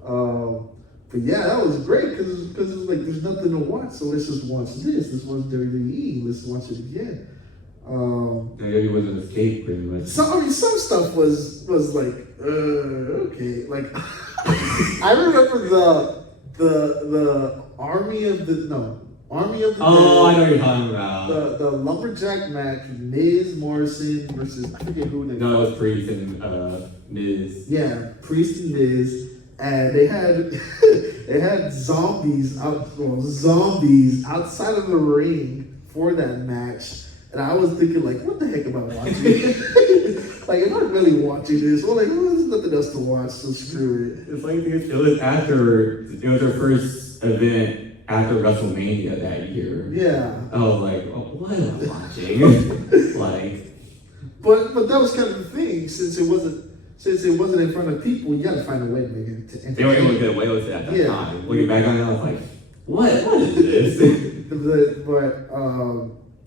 But yeah, that was great because it was like there's nothing to watch, so let's just watch this. Let's watch WWE. Let's watch it again. It was an escape, pretty much. Some stuff was like okay. Like I remember the Army of the Oh, I know what you're talking about. the lumberjack match, Miz Morrison versus I forget who they. No, it was Priest and Miz. Yeah, Priest and Miz, and they had zombies outside of the ring for that match, and I was thinking like, what the heck am I watching? Like, am I really watching this? Well, like, there's nothing else to watch, so screw it. It's like it was their first event after WrestleMania that year. Yeah. I was like, oh, what am I watching? Like, but that was kind of the thing, since it wasn't in front of people, you gotta find a way to make it to they were able to get away with it at that time. Looking back on it, I was like, what is this? but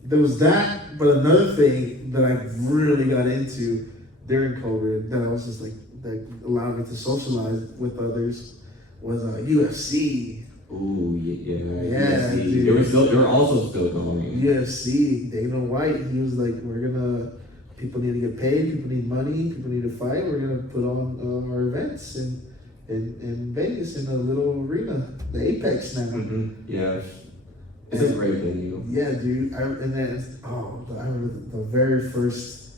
there was that, but another thing that I really got into during COVID that I was just like, that allowed me to socialize with others was UFC. Ooh, yeah, Yeah, dude. They were also still going. UFC, Dana White, he was like, people need to get paid, people need money, people need to fight, we're gonna put on our events in Vegas in a little arena, the Apex now. Yeah, it's a great venue. Yeah, dude. I remember the very first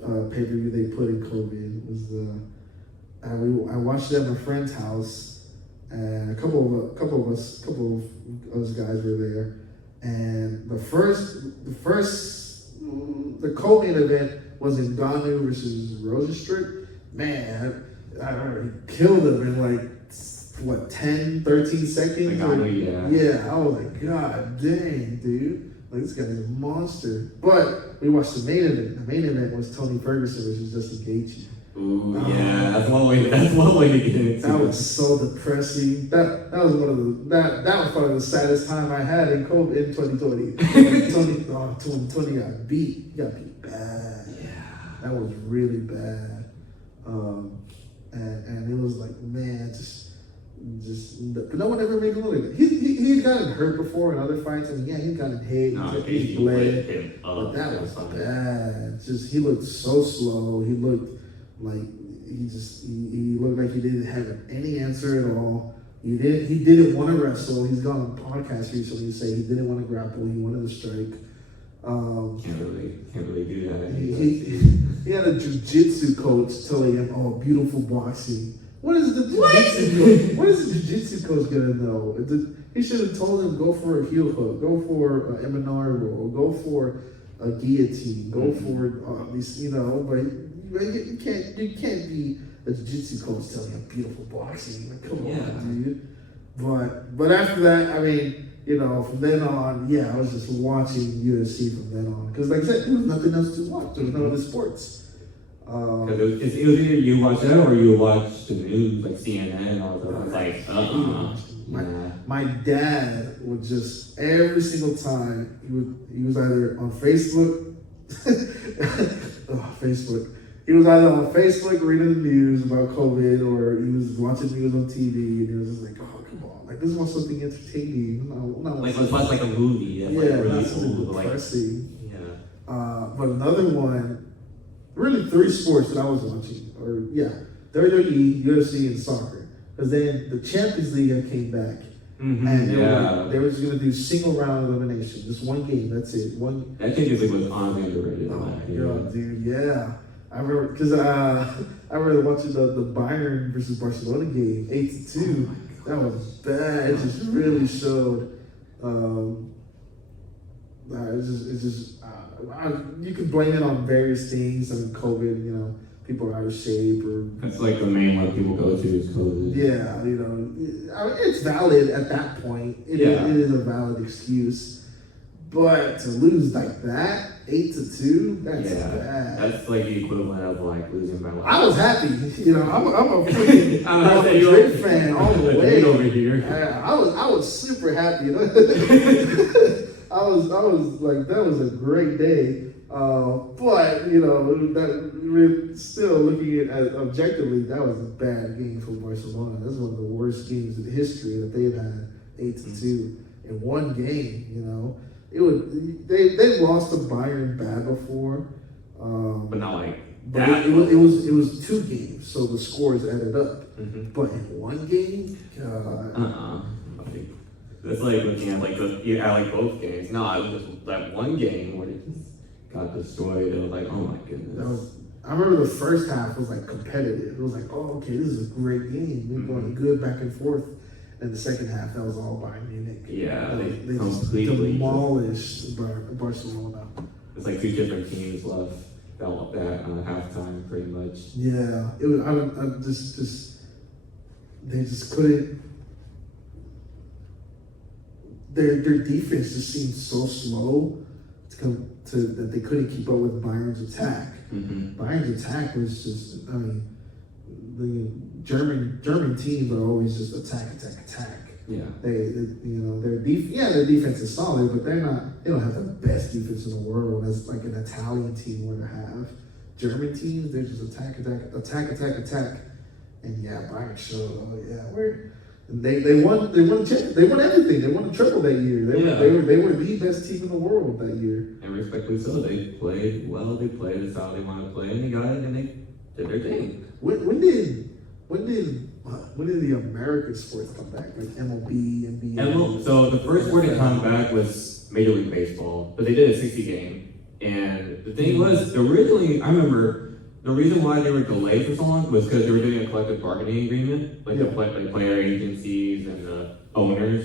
pay-per-view they put in COVID was I watched it at my friend's house. And a couple of us guys were there, and the co-main event was in Ngannou versus Rosenstruck. Man, I remember he killed him in like 10, 13 seconds. Yeah, I was like, God dang, dude, like this guy's a monster. But we watched the main event. The main event was Tony Ferguson versus Justin Gaethje. Ooh, yeah, that's one way to get into. That was so depressing. That was that was probably the saddest time I had in COVID in 2020. Tony got beat. He got beat bad. Yeah, that was really bad. And it was like, man, just. But no one ever made a look at it. He'd gotten hurt before in other fights. I mean, yeah, he'd gotten hit. He bled. But that was bad. Just he looked so slow. He looked like he looked like he didn't have any answer at all. He didn't want to wrestle. He's gone on podcasts recently to say he didn't want to grapple. He wanted to strike. Can't really do that. He had a jiu-jitsu coach telling him, "Oh, beautiful boxing." What is the jiu-jitsu coach gonna know? He should have told him, go for a heel hook, go for an Eminari roll, go for a guillotine, go for these, but you can't be a jiu-jitsu coach telling him beautiful boxing. Like, come on, dude. But after that, I mean, from then on, I was just watching UFC from then on. Because like I said, there was nothing else to watch. There was no other sports. Because it was either you watch that or you watch the news, like CNN and all that. It's like, My dad would just, every single time, he was either on Facebook, Facebook. He was either on Facebook reading the news about COVID, or he was watching news on TV, and he was just like, oh, come on. Like, this was something entertaining. Like, it was like a movie. That's like really cool. Depressing. Yeah. But another one, really 3 sports that I was watching, WWE, UFC, and soccer. Because then the Champions League came back, And Yeah. they were just gonna do single round elimination, just one game. That's it. One. That Champions League was honestly underrated. Oh my god, dude! Yeah, I remember because I remember watching the Bayern versus Barcelona game, 8-2. That was bad. It just really showed. You can blame it on various things. I mean, COVID. You know, people are out of shape, or That's like the main one people go to is COVID. yeah, you know, I mean, it's valid at that point. It is a valid excuse. But to lose like that, 8-2, that's bad. That's like the equivalent of like losing by life. I was happy, you know. I'm a freaking Real Madrid fan all the way over here. I was super happy. You know? I was like, that was a great day. But you know, still looking at it objectively, that was a bad game for Barcelona. That's one of the worst games in history that they've had, 8-2 in one game. You know. They lost to Bayern bad before, But not like but that. it was 2 games, so the scores added up. Mhm. But in one game, That's like looking at like both games. No, it was just that one game where it just got destroyed. It was like, oh my goodness. I remember the first half was like competitive. It was like, oh, okay, this is a great game. We're going good back and forth. And the second half, that was all Bayern Munich. Yeah, They just completely demolished Barcelona. It's like 2 different teams left that halftime, pretty much. Yeah, it was. I just they just couldn't. Their defense just seemed so slow to that they couldn't keep up with Bayern's attack. Mm-hmm. Bayern's attack was just. I mean, the German teams are always just attack. Yeah. They their defense is solid, but they don't have the best defense in the world as like an Italian team would have. German teams, they're just attack. And yeah, Bayern showed, they won everything. They won a triple that year. They were the best team in the world that year. And respectfully so, they played well, they played as how they want to play, and they got it, and they did their thing. When did the American sports come back? Like MLB, NBA? So the first sport to come back was Major League Baseball, but they did a 60 game. And the thing was, originally, I remember the reason why they were delayed for so long was because they were doing a collective bargaining agreement, like the player agencies and the owners.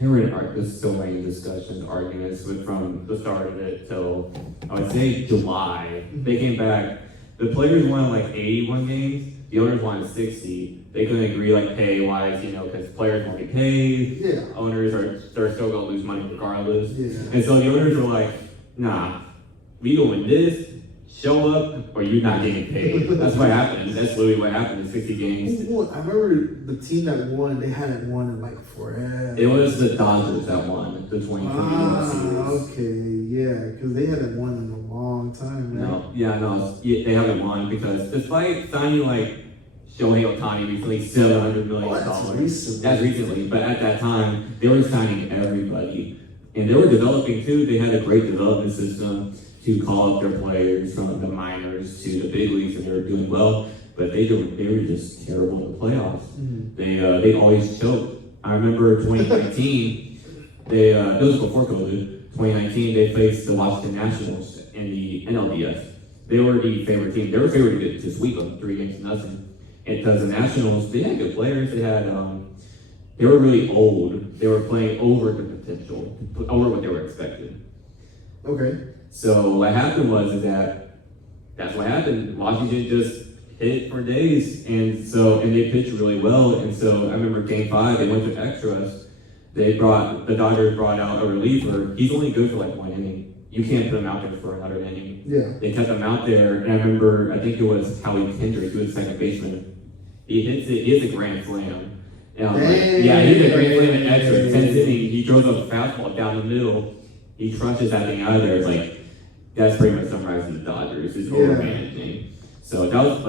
There were so many discussions, arguments from the start of it till, I would say, July. They came back. The players won like 81 games. The owners wanted 60. They couldn't agree like pay-wise, because players won't get paid. Yeah. Owners they're still gonna lose money regardless. Yeah. And so the owners were like, nah, we doing this, show up, or you're not getting paid. That's what happened. That's literally what happened in 60 games. Who won? I remember the team that won, they hadn't won in like forever. It was the Dodgers that won the 2021 series. Okay, yeah, because they hadn't won in a long time, right? They haven't won because despite signing like Shohei Ohtani recently, $700 million. That's recently, but at that time, they were signing everybody. And they were developing too. They had a great development system to call up their players from the minors to the big leagues, and they were doing well. But they were just terrible in the playoffs. Mm-hmm. They always choked. I remember 2019. It was before COVID. 2019, they faced the Washington Nationals in the NLDS. They were the favorite team. They were favored to sweep them 3-0. And because the Nationals, they had good players. They had they were really old. They were playing over the potential, over what they were expected. Okay. So what happened was that's what happened. Washington just hit for days, and they pitched really well. And so I remember Game 5, they went to extras. The Dodgers brought out a reliever. He's only good for like 1 inning. You can't put him out there for another inning. Yeah. They kept him out there, and I remember, I think it was Howie Kendrick, who was second baseman. He hits a grand slam. And I was like, yeah, he hit a grand slam in extra. 10th inning, he throws a fastball down the middle. He crunches that thing out of there. It's like, that's pretty much summarizing the Dodgers. It's over-managing. So that was,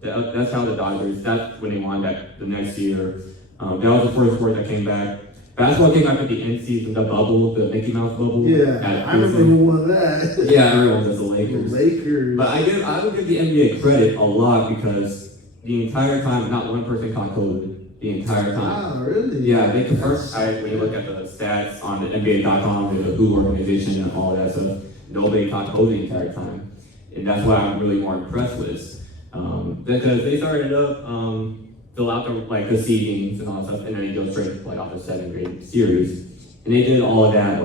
that's how the Dodgers, that's when they won that the next year. That was the first sport that came back. Basketball came back with the end season, the bubble, the Mickey Mouse bubble. Yeah, I remember who won that. Yeah, everyone does the Lakers. The Lakers. But I would give the NBA credit a lot because the entire time, not one person caught COVID. the entire time. Wow, really? Yeah, they confirmed. When you look at the stats on the NBA.com, the WHO organization, and all that stuff, nobody caught COVID the entire time, and that's what I'm really more impressed with, because they started up, fill out the seedings and all that stuff, and then they go straight to off the 7th-grade series, and they did all of that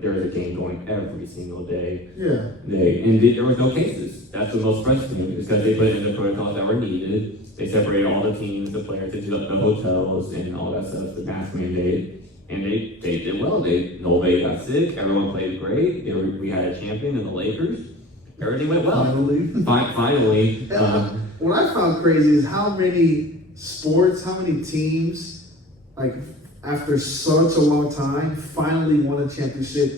there was a game going every single day. Yeah. There was no cases. That's what most impressed me, because they put in the protocols that were needed. They separated all the teams, the players into the hotels and all that stuff, the mask mandate. And they did well. Nobody got sick. Everyone played great. We had a champion in the Lakers. Everything went well. Finally. What I found crazy is how many teams, after such a long time, finally won a championship,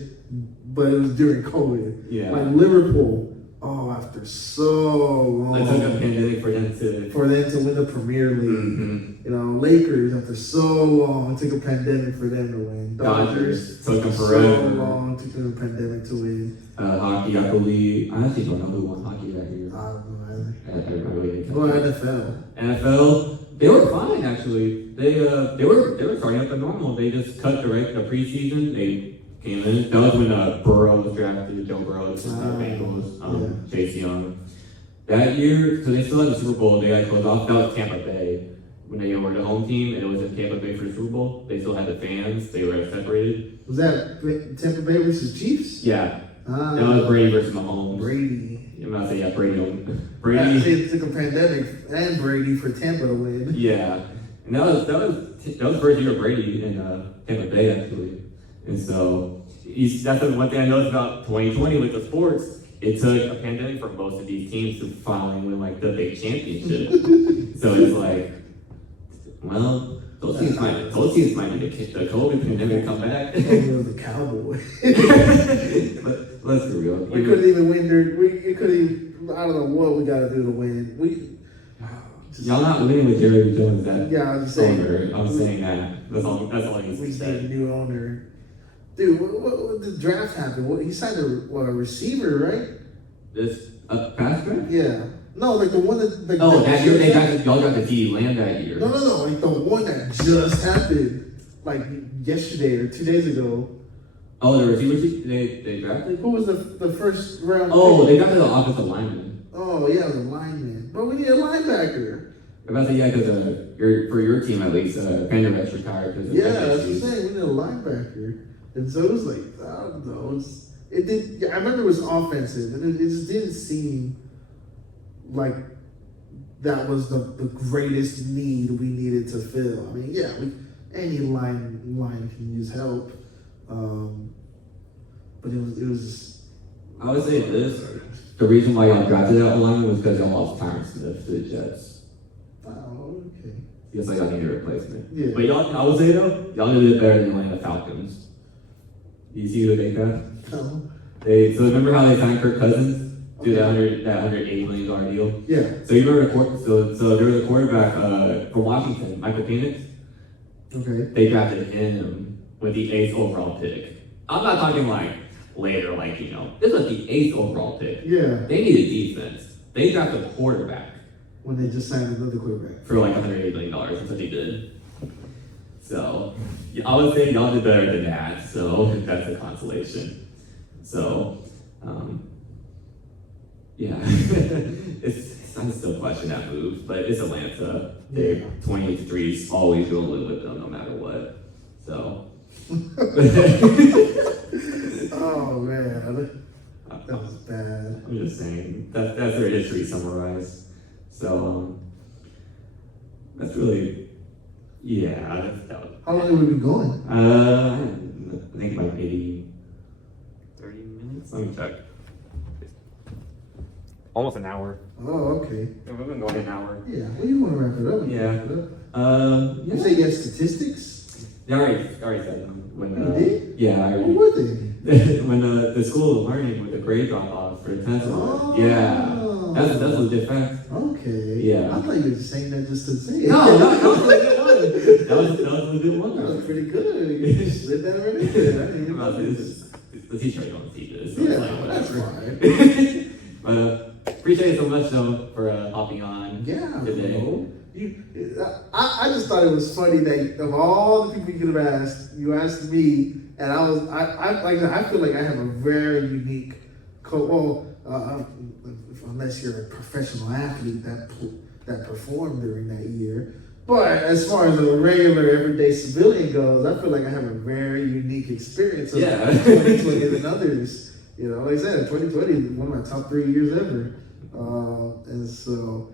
but it was during COVID. Yeah. Like Liverpool. After so long. It took a pandemic for them to win the Premier League. Mm-hmm. Lakers, after so long, it took a pandemic for them to win. Dodgers took them so forever. long, it took a pandemic to win. Hockey, I believe. I actually don't know who won hockey that year. I don't know either. I really didn't Well, catch NFL. NFL, they were fine actually. They were starting up to normal. They just cut the preseason. They came in. That was when Burrow was drafted. Joe Burrow was the Bengals. Chase Young. That year, so they still had the Super Bowl. They got closed off. That was Tampa Bay when they were the home team, and it was in Tampa Bay for the Super Bowl. They still had the fans. They were separated. Was that Tampa Bay versus Chiefs? Yeah. That was Brady versus Mahomes. Brady. I'm about to say Brady. Yeah, it took a pandemic and Brady for Tampa to win. Yeah, and that was the first year of Brady in Tampa Bay actually, and so that's the one thing I noticed about 2020 with the sports. It took a pandemic for most of these teams to finally win the big championship. So it's well, those teams might need the COVID pandemic to come back. The Cowboys. But let's be real. We couldn't even win. I don't know what we got to do to win. Y'all not winning with Jerry Jones. I was saying. I'm saying that. That's all he needs to We say. need a new owner. Dude, what the draft happened? He signed a receiver, right? This pass draft? Yeah. No, the one that. That year y'all got the TD Lamb that year. No. The one that just happened, yesterday or 2 days ago. Oh, the receiver they drafted? Who was the first round? Oh, they drafted the offensive lineman. Oh yeah, it was a lineman. But we need a linebacker. I'm about to say because for your team at least, Pendergast retired because that's what I'm saying. We need a linebacker. And so it was I don't know. I remember it was offensive, and it just didn't seem like that was the greatest need we needed to fill. I mean, any line can use help, but it was just. I would say this: the reason why y'all drafted that lineman was because y'all lost Tyron Smith to the Jets. Oh, okay. Yes, y'all need a replacement. Yeah. But I would say though, y'all did it better than Atlanta Falcons. You see who they got? No. So remember how they signed Kirk Cousins to that $180 million deal? Yeah. So you remember so there was a quarterback from Washington, Michael Penix. Okay. They drafted him with the 8th overall pick. I'm not talking later, this was the 8th overall pick. Yeah. They needed defense. They drafted a quarterback When they just signed another quarterback. for $180 million. That's what they did. So I would say y'all did better than that. So that's a consolation. So I still question that move, but it's Atlanta. They're 28-3 is always going to live with them no matter what. So. Oh man, that was bad. I'm just saying that's their history summarized. So that's really that was, How long have we been going? I think maybe 30 minutes. Let me check. Almost an hour. Oh, okay. We've been going an hour. Yeah. Well, you want to wrap it up? Yeah. You say you have statistics? Yeah, I already said them. You did? Yeah, I already. What were they? When the school of learning with the grade drop-offs for the test. Oh. Yeah. That's a legit fact. Okay. Yeah. I thought you were just saying that just to say it. No, that was a good one. That was a good one. That was pretty good. You slid that right in there. I didn't even Well, notice. the teacher don't see this. So Yeah, it's that's fine. But appreciate it so much though for hopping on Yeah, today. bro. I just thought it was funny that of all the people you could have asked, you asked me, and I feel like I have a very unique unless you're a professional athlete that performed during that year. But as far as a regular everyday civilian goes, I feel like I have a very unique experience of 2020 than others. You know, like I said, 2020 is one of my top 3 years ever. And so,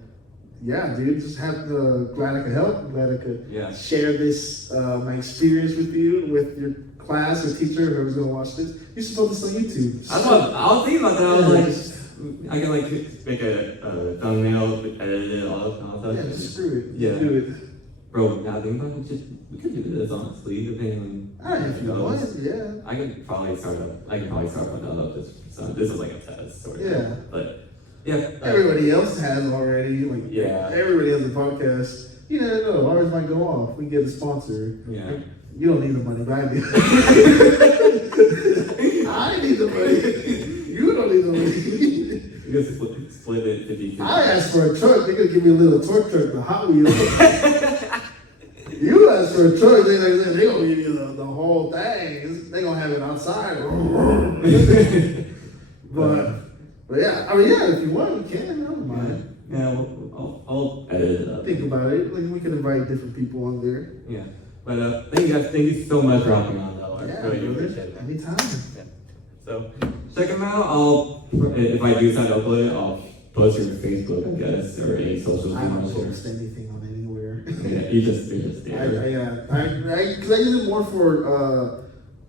yeah, dude, just glad I could help. Glad I could share this, my experience with you, with your class or teacher, whoever's gonna watch this. You should put this on YouTube. I was thinking about that. I was like, I can like make a thumbnail, edit it, all that kind of stuff. Yeah, just screw it. Yeah. Do it. Bro, now think about it, we could do this honestly, depending on If you want, yeah. I can probably start one up this is like a test sort of. Yeah. But yeah. Everybody else has already. Like, everybody has a podcast. You never know, ours might go off. We get a sponsor. Yeah. You don't need the money, but I do. I need the money. You don't need the money. You can split it 50-50. I asked for a truck, they're gonna give me a little torque truck, the Hot Wheels. You asked for a truck, they gonna give you the whole thing. They gonna have it outside. but yeah, I mean, if you want, we can. I don't mind. Yeah, I'll edit it up. Think about it. Like, we can invite different people on there. Yeah. But thank you guys. Thank you so much for hopping on, though. I really do appreciate it. Anytime. Yeah. So check them out. If I do decide to upload it, I'll post it on Facebook, I guess, or any socials. I don't post anything on anywhere. Yeah, you just there. Because I use it more for.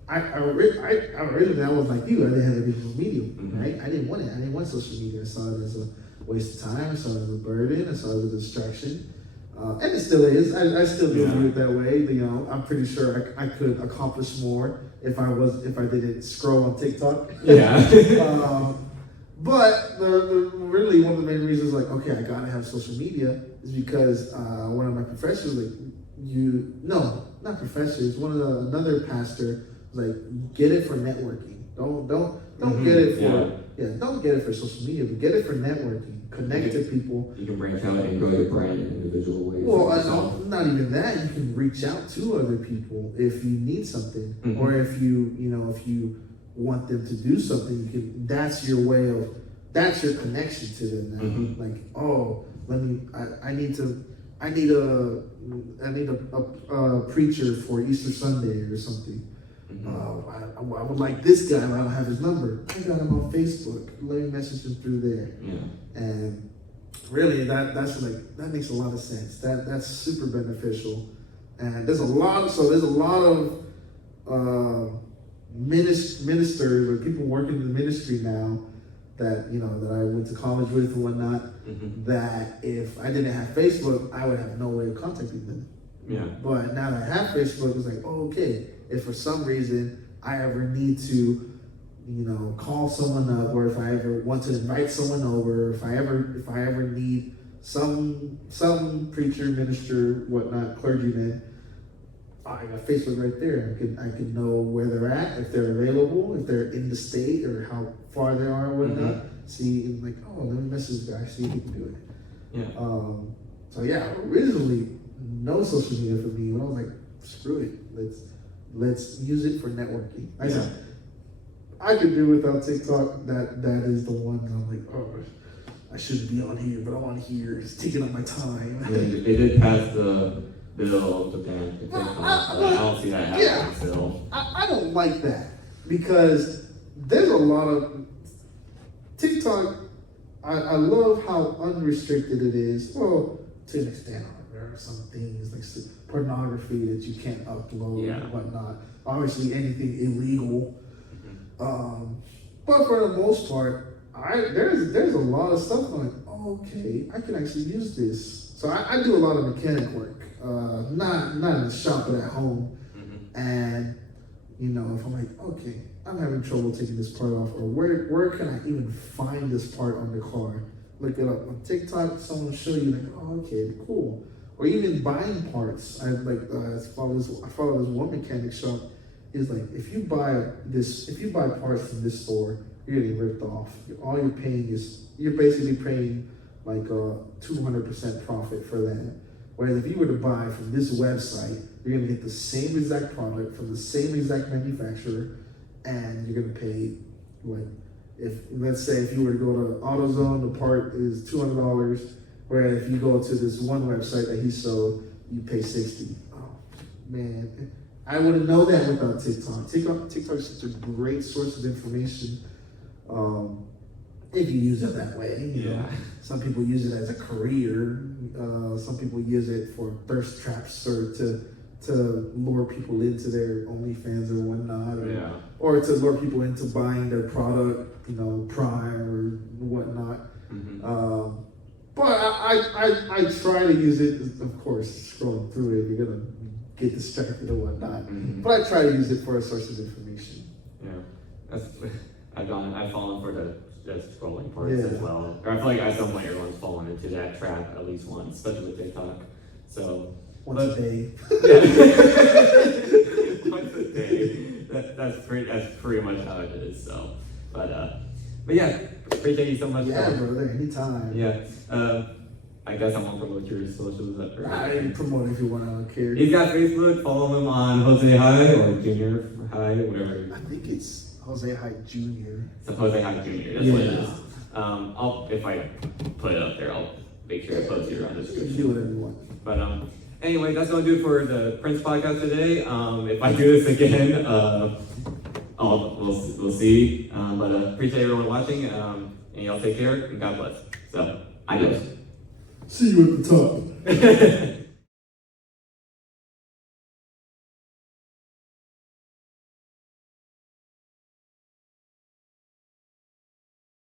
Originally I was like you. I didn't have any social media, right? I didn't want it. I didn't want social media. I saw it as a waste of time. I saw it as a burden. I saw it as a distraction. And it still is. I still do view it that way. You know, I'm pretty sure I could accomplish more if I didn't scroll on TikTok. Yeah. But really one of the main reasons, like, okay, I gotta have social media, is because one of my professors, another pastor was like, get it for networking. Don't get it for don't get it for social media, but get it for networking. Connect to people. You can branch out and grow your brand in individual ways. Well, not even that. You can reach out to other people if you need something, or if you want them to do something. That's your connection to them now. Like, I need a preacher for Easter Sunday or something. I would like this guy, but I don't have his number. I got him on Facebook. Let me message him through there. Yeah. And really, that makes a lot of sense. That's super beneficial. And there's a lot of ministers or people working in the ministry now that I went to college with and whatnot. That if I didn't have Facebook, I would have no way of contacting them. Yeah. But now that I have Facebook, it's like, okay, if for some reason I ever need to, call someone up, or if I ever want to invite someone over, if I ever need some preacher, minister, whatnot, clergyman, I got Facebook right there. I can know where they're at, if they're available, if they're in the state, or how far they are, or whatnot. See, and like, let me message the guy, see if he can do it. Yeah. So yeah, originally no social media for me. I was like, screw it. Let's use it for networking. I could do without TikTok. That is the one that I'm like, I shouldn't be on here, but I'm on here. It's taking up my time. They did pass the bill to ban TikTok. I don't see that happening still. I don't like that, because there's a lot of TikTok. I love how unrestricted it is. Well, to an extent, there are some things like pornography that you can't upload and whatnot. Obviously, anything illegal. But for the most part, there's a lot of stuff like, okay, I can actually use this. So I do a lot of mechanic work, not in the shop, but at home. And if I'm like, okay, I'm having trouble taking this part off, or where can I even find this part on the car? Look it up on TikTok. Someone will show you, like, okay, cool. Or even buying parts. I follow this one mechanic shop. Is like, if you buy parts from this store, you're getting ripped off. All you're basically paying like 200% profit for that. Whereas if you were to buy from this website, you're gonna get the same exact product from the same exact manufacturer, and you're gonna pay like, if let's say if you were to go to AutoZone, the part is $200. Whereas if you go to this one website that he sold, you pay $60. Oh man, I wouldn't know that without TikTok. TikTok is such a great source of information. If you use it that way, you know. Some people use it as a career. Some people use it for thirst traps or to lure people into their OnlyFans or whatnot, or to lure people into buying their product, you know, Prime or whatnot. But I try to use it, of course, scrolling through it, you're gonna get distracted or whatnot. But I try to use it for a source of information. Yeah, I've fallen for the scrolling parts as well. Or I feel like at some point everyone's fallen into that trap at least once, especially with TikTok. So once a day. Once a day. That's pretty much how it is. So, but yeah, appreciate you so much. Yeah, brother, anytime. Yeah. I guess I won't promote your socials. I can promote if you want. I don't care. He's got Facebook. Follow him on Jose High or Junior High, whatever. I think it's Jose High Junior. It's Jose High Junior. That's what it is. If I put it up there, I'll make sure to post it around the description. Do whatever you want. But anyway, that's gonna do it for the Prince podcast today. If I do this again, we'll see. But appreciate everyone watching. And y'all take care and God bless. So, adios. See you at the top.